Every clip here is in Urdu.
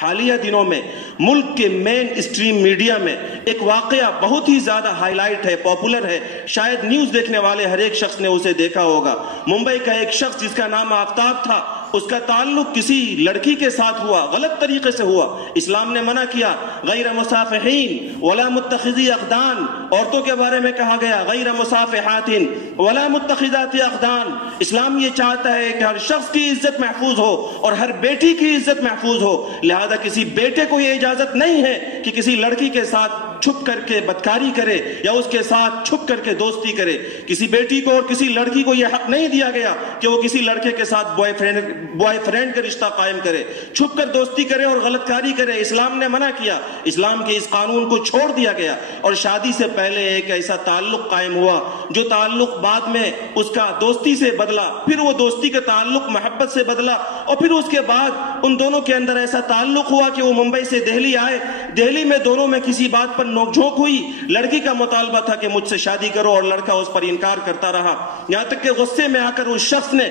حالیہ دنوں میں ملک کے مین اسٹریم میڈیا میں ایک واقعہ بہت ہی زیادہ ہائی لائٹ ہے، پاپولر ہے، شاید نیوز دیکھنے والے ہر ایک شخص نے اسے دیکھا ہوگا۔ ممبئی کا ایک شخص جس کا نام آفتاب تھا، اس کا تعلق کسی لڑکی کے ساتھ ہوا، غلط طریقے سے ہوا۔ اسلام نے منع کیا، غیر مصافحین ولا متخذی اخدان، عورتوں کے بارے میں کہا گیا غیر مصافحات ولا متخذات اخدان۔ اسلام یہ چاہتا ہے کہ ہر شخص کی عزت محفوظ ہو اور ہر بیٹی کی عزت محفوظ ہو، لہذا کسی بیٹے کو یہ اجازت نہیں ہے کہ کسی لڑکی کے ساتھ چھپ کر کے بدکاری کرے یا اس کے ساتھ چھپ کر کے دوستی کرے۔ کسی بیٹی کو اور کسی لڑکی کو یہ حق نہیں دیا گیا کہ وہ کسی لڑکے کے ساتھ بوائے فرینڈ کا رشتہ قائم کرے، چھپ کر دوستی کرے اور غلط کاری کرے۔ اسلام نے منع کیا، اسلام کے اس قانون کو چھوڑ دیا گیا، اور شادی سے پہلے ایک ایسا تعلق قائم ہوا جو تعلق بعد میں اس کا دوستی سے بدلا، پھر وہ دوستی کا تعلق محبت سے بدلا، اور پھر اس کے بعد ان دونوں کے اندر ایسا تعلق ہوا کہ وہ ممبئی سے دہلی آئے۔ دہلی میں دونوں میں کسی بات پر نوک جھونک ہوئی، لڑکی کا مطالبہ تھا کہ مجھ سے شادی کرو اور لڑکا اس پر انکار کرتا رہا، یہاں تک کہ غصے میں آ کر اس شخص نے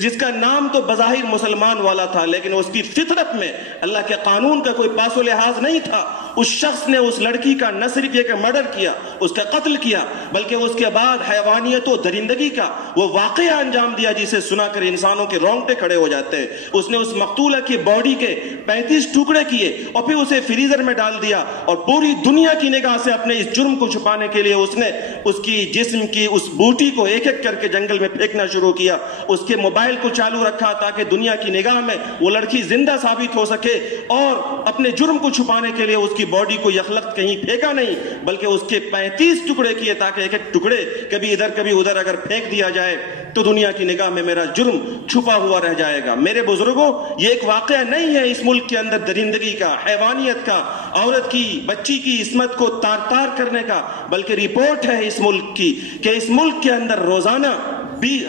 جس کا نام تو بظاہر مسلمان والا تھا لیکن اس کی فطرت میں اللہ کے قانون کا کوئی پاس و لحاظ نہیں تھا، اس شخص نے اس لڑکی کا نہ صرف یہ کہ مرڈر کیا، اس کا قتل کیا، بلکہ اس کے بعد حیوانیت و درندگی کا وہ واقعہ انجام دیا جسے سنا کر انسانوں کے رونگٹے کھڑے ہو جاتے ہیں۔ اس نے اس مقتولہ کی باڈی کے 35 ٹکڑے کیے اور پھر اسے فریزر میں ڈال دیا، اور پوری دنیا کی نگاہ سے اپنے اس جرم کو چھپانے کے لیے اس نے اس کی جسم کی اس بوٹی کو ایک ایک کر کے جنگل میں پھینکنا شروع کیا۔ اس کے موبائل کو چالو رکھا تاکہ دنیا کی نگاہ میں وہ لڑکی زندہ ثابت ہو سکے، اور اپنے جرم کو چھپانے کے لیے اس کی باڈی کو یخلق کہیں پھینکا نہیں بلکہ اس کے 35 ٹکڑے کیے تاکہ ایک ایک ٹکڑے کبھی ادھر کبھی ادھر اگر پھینک دیا جائے تو دنیا کی نگاہ میں میرا جرم چھپا ہوا رہ جائے گا۔ میرے بزرگوں، یہ ایک واقعہ نہیں ہے اس ملک کے اندر درندگی کا، حیوانیت کا، عورت کی، بچی کی عصمت کو تار تار کرنے کا، بلکہ رپورٹ ہے اس ملک کی کہ اس ملک کے اندر روزانہ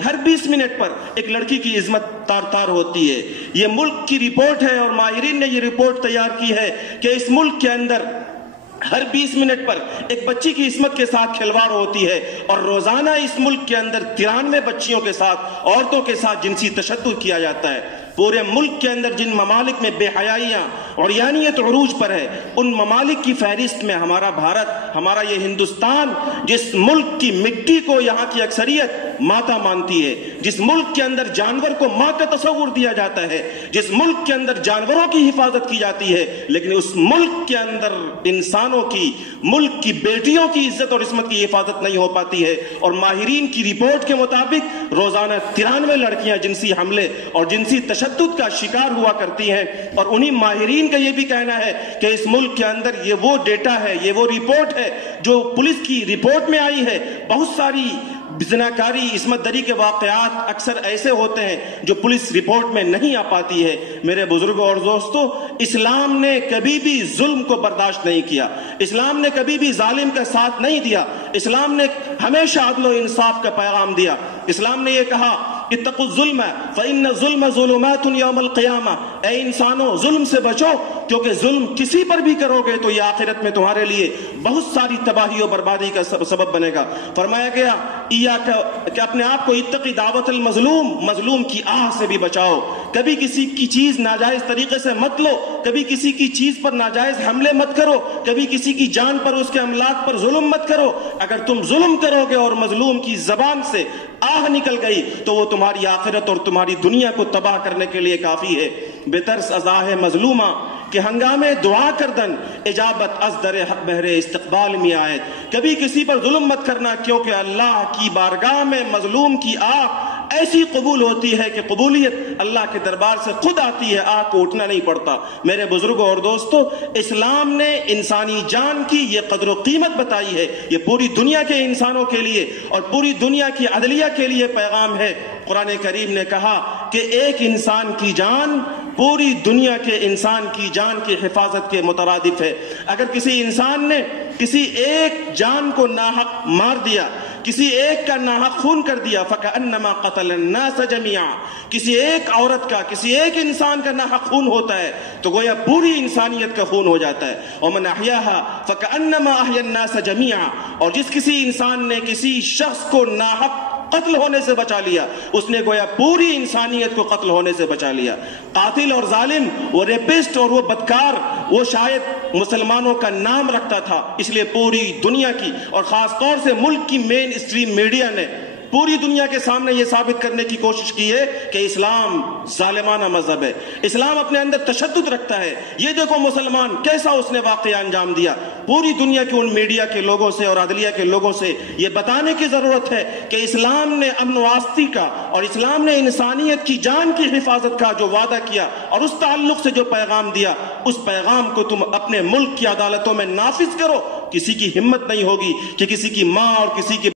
ہر 20 منٹ پر ایک لڑکی کی عصمت تار تار ہوتی ہے۔ یہ ملک کی رپورٹ ہے، اور ماہرین نے یہ رپورٹ تیار کی ہے کہ اس ملک کے اندر ہر 20 منٹ پر ایک بچی کی عصمت کے ساتھ کھلواڑ ہوتی ہے، اور روزانہ اس ملک کے اندر 93 بچیوں کے ساتھ، عورتوں کے ساتھ جنسی تشدد کیا جاتا ہے۔ پورے ملک کے اندر جن ممالک میں بے حیائیاں اور عریانیت عروج پر ہے، ان ممالک کی فہرست میں ہمارا بھارت، ہمارا یہ ہندوستان، جس ملک کی مٹی کو یہاں کی اکثریت ماتا مانتی ہے، جس ملک کے اندر جانور کو ماں کا تصور دیا جاتا ہے، جس ملک کے اندر جانوروں کی حفاظت کی جاتی ہے، لیکن اس ملک کے اندر انسانوں کی، ملک کی بیٹیوں کی عزت اور عصمت کی حفاظت نہیں ہو پاتی ہے۔ اور ماہرین کی رپورٹ کے مطابق روزانہ 93 لڑکیاں جنسی حملے اور جنسی تشدد کا شکار ہوا کرتی ہیں، اور انہی ماہرین کا یہ بھی کہنا ہے کہ اس ملک کے اندر یہ وہ ڈیٹا ہے، یہ وہ رپورٹ ہے جو پولیس کی رپورٹ میں آئی ہے۔ بہت ساری زناکاری، عصمت دری کے واقعات اکثر ایسے ہوتے ہیں جو پولیس رپورٹ میں نہیں آ پاتی ہے۔ میرے بزرگوں اور دوستوں، اسلام نے کبھی بھی ظلم کو برداشت نہیں کیا، اسلام نے کبھی بھی ظالم کا ساتھ نہیں دیا، اسلام نے ہمیشہ عدل و انصاف کا پیغام دیا۔ اسلام نے یہ کہا، اتقوا الظلم فإن الظلم ظلمات یوم القیامہ، اے انسانوں ظلم سے بچو، کیونکہ ظلم کسی پر بھی کرو گے تو یہ آخرت میں تمہارے لیے بہت ساری تباہی و بربادی کا سبب بنے گا۔ فرمایا گیا کہ اپنے آپ کو اتقی دعوت المظلوم، مظلوم کی آہ سے بھی بچاؤ، کبھی کسی کی چیز ناجائز طریقے سے مت لو، کبھی کسی کی چیز پر ناجائز حملے مت کرو، کبھی کسی کی جان پر، اس کے املاک پر ظلم مت کرو۔ اگر تم ظلم کرو گے اور مظلوم کی زبان سے آہ نکل گئی تو وہ تمہاری آخرت اور تمہاری دنیا کو تباہ کرنے کے لیے کافی ہے۔ بترس ازاہ مظلومہ کہ ہنگامے دعا کردن، اجابت از در حق بہرے استقبال میں آیت۔ کبھی کسی پر ظلم مت کرنا، کیونکہ اللہ کی بارگاہ میں مظلوم کی آہ ایسی قبول ہوتی ہے کہ قبولیت اللہ کے دربار سے خود آتی ہے، آہ کو اٹھنا نہیں پڑتا۔ میرے بزرگوں اور دوستوں، اسلام نے انسانی جان کی یہ قدر و قیمت بتائی ہے، یہ پوری دنیا کے انسانوں کے لیے اور پوری دنیا کی عدلیہ کے لیے پیغام ہے۔ قرآن کریم نے کہا کہ ایک انسان کی جان پوری دنیا کے انسان کی جان کی حفاظت کے مترادف ہے۔ اگر کسی انسان نے کسی ایک جان کو ناحق مار دیا، کسی ایک کا ناحق خون کر دیا، فَكَأَنَّمَا قَتَلَ النَّاسَ جَمِيعًا، کسی ایک عورت کا، کسی ایک انسان کا ناحق خون ہوتا ہے تو گویا پوری انسانیت کا خون ہو جاتا ہے۔ وَمَنْ أَحْيَاهَا فَكَأَنَّمَا أَحْيَا النَّاسَ جَمِيعًا، اور جس کسی انسان نے کسی شخص کو ناحق قتل ہونے سے بچا لیا، اس نے گویا پوری انسانیت کو قتل ہونے سے بچا لیا۔ قاتل اور ظالم، وہ ریپسٹ اور وہ بدکار، وہ شاید مسلمانوں کا نام رکھتا تھا، اس لیے پوری دنیا کی اور خاص طور سے ملک کی مین اسٹریم میڈیا نے پوری دنیا کے سامنے یہ ثابت کرنے کی کوشش کی ہے کہ اسلام ظالمانہ مذہب ہے، اسلام اپنے اندر تشدد رکھتا ہے۔ یہ دیکھو مسلمان کیسا اس نے واقعہ انجام دیا۔ پوری دنیا کے ان میڈیا کے لوگوں سے اور عدلیہ کے لوگوں سے یہ بتانے کی ضرورت ہے کہ اسلام نے امن و آستی کا اور اسلام نے انسانیت کی جان کی حفاظت کا جو وعدہ کیا اور اس تعلق سے جو پیغام دیا، اس پیغام کو تم اپنے ملک کی عدالتوں میں نافذ کرو۔ کسی کی ہمت نہیں ہوگی کہ کسی کی ماں اور کسی کی